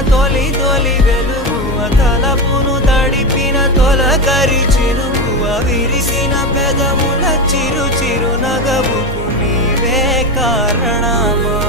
తొలి తొలి వెలుగువ తలపును తడిపిన తొలకరి చిరుకువ విరిసిన పెదముల చిరు చిరు నగవుకు నీవే కారణమా